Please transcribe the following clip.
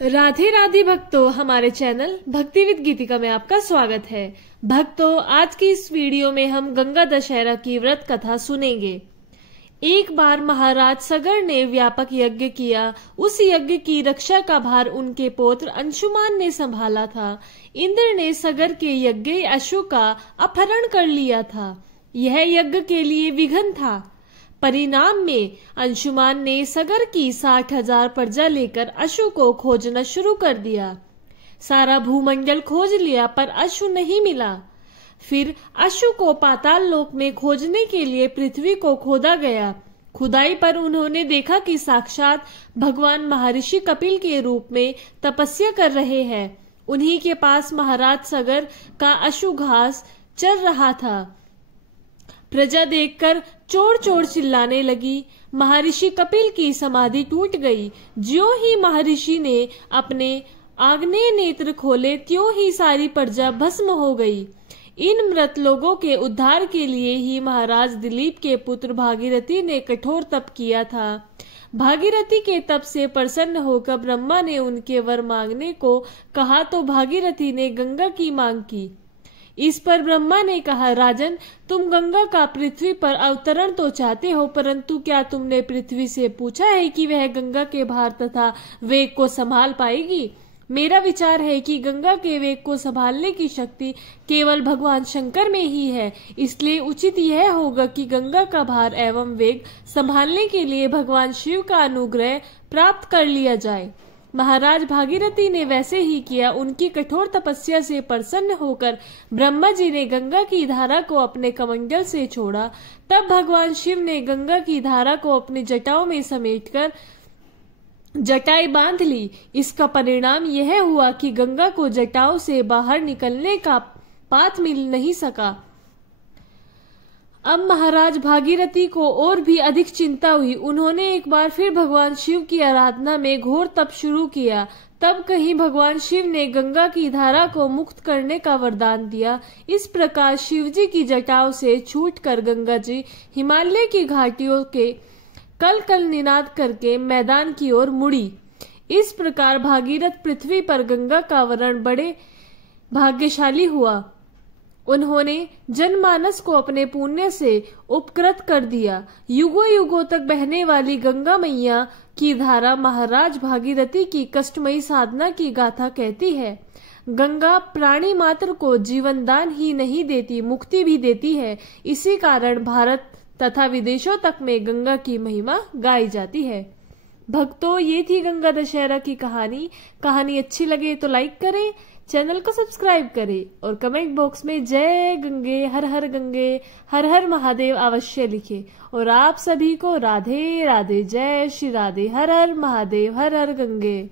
राधे राधे भक्तों, हमारे चैनल भक्ति विद गीतिका में आपका स्वागत है। भक्तों, आज की इस वीडियो में हम गंगा दशहरा की व्रत कथा सुनेंगे। एक बार महाराज सगर ने व्यापक यज्ञ किया। उस यज्ञ की रक्षा का भार उनके पौत्र अंशुमान ने संभाला था। इंद्र ने सगर के यज्ञ अशु का अपहरण कर लिया था। यह यज्ञ के लिए विघ्न था। परिणाम में अंशुमान ने सगर की 60,000 प्रजा लेकर अशु को खोजना शुरू कर दिया। सारा भूमंडल खोज लिया पर अशु नहीं मिला। फिर अशु को पाताल लोक में खोजने के लिए पृथ्वी को खोदा गया। खुदाई पर उन्होंने देखा कि साक्षात भगवान महर्षि कपिल के रूप में तपस्या कर रहे हैं। उन्हीं के पास महाराज सगर का अशु घास चर रहा था। प्रजा देखकर चोर चोर चिल्लाने लगी। महर्षि कपिल की समाधि टूट गई। ज्यों ही महर्षि ने अपने आग्नेय नेत्र खोले, त्यों ही सारी प्रजा भस्म हो गई। इन मृत लोगों के उद्धार के लिए ही महाराज दिलीप के पुत्र भागीरथी ने कठोर तप किया था। भागीरथी के तप से प्रसन्न होकर ब्रह्मा ने उनके वर मांगने को कहा तो भागीरथी ने गंगा की मांग की। इस पर ब्रह्मा ने कहा, राजन, तुम गंगा का पृथ्वी पर अवतरण तो चाहते हो, परंतु क्या तुमने पृथ्वी से पूछा है कि वह गंगा के भार तथा वेग को संभाल पाएगी? मेरा विचार है कि गंगा के वेग को संभालने की शक्ति केवल भगवान शंकर में ही है। इसलिए उचित यह होगा कि गंगा का भार एवं वेग संभालने के लिए भगवान शिव का अनुग्रह प्राप्त कर लिया जाए। महाराज भागीरथी ने वैसे ही किया। उनकी कठोर तपस्या से प्रसन्न होकर ब्रह्मा जी ने गंगा की धारा को अपने कमंडल से छोड़ा। तब भगवान शिव ने गंगा की धारा को अपनी जटाओं में समेटकर जटाएं बांध ली। इसका परिणाम यह हुआ कि गंगा को जटाओं से बाहर निकलने का पाथ मिल नहीं सका। अब महाराज भागीरथी को और भी अधिक चिंता हुई। उन्होंने एक बार फिर भगवान शिव की आराधना में घोर तप शुरू किया। तब कहीं भगवान शिव ने गंगा की धारा को मुक्त करने का वरदान दिया। इस प्रकार शिव जी की जटाओं से छूटकर गंगा जी हिमालय की घाटियों के कल कल निनाद करके मैदान की ओर मुड़ी। इस प्रकार भागीरथ पृथ्वी पर गंगा का वरण बड़े भाग्यशाली हुआ। उन्होंने जनमानस को अपने पुण्य से उपकृत कर दिया। युगों युगों तक बहने वाली गंगा मैया की धारा महाराज भागीरथी की कष्टमयी साधना की गाथा कहती है। गंगा प्राणी मात्र को जीवन दान ही नहीं देती, मुक्ति भी देती है। इसी कारण भारत तथा विदेशों तक में गंगा की महिमा गाई जाती है। भक्तों, ये थी गंगा दशहरा की कहानी अच्छी लगे तो लाइक करें, चैनल को सब्सक्राइब करें और कमेंट बॉक्स में जय गंगे, हर हर महादेव अवश्य लिखें। और आप सभी को राधे राधे, जय श्री राधे, हर हर महादेव, हर हर गंगे।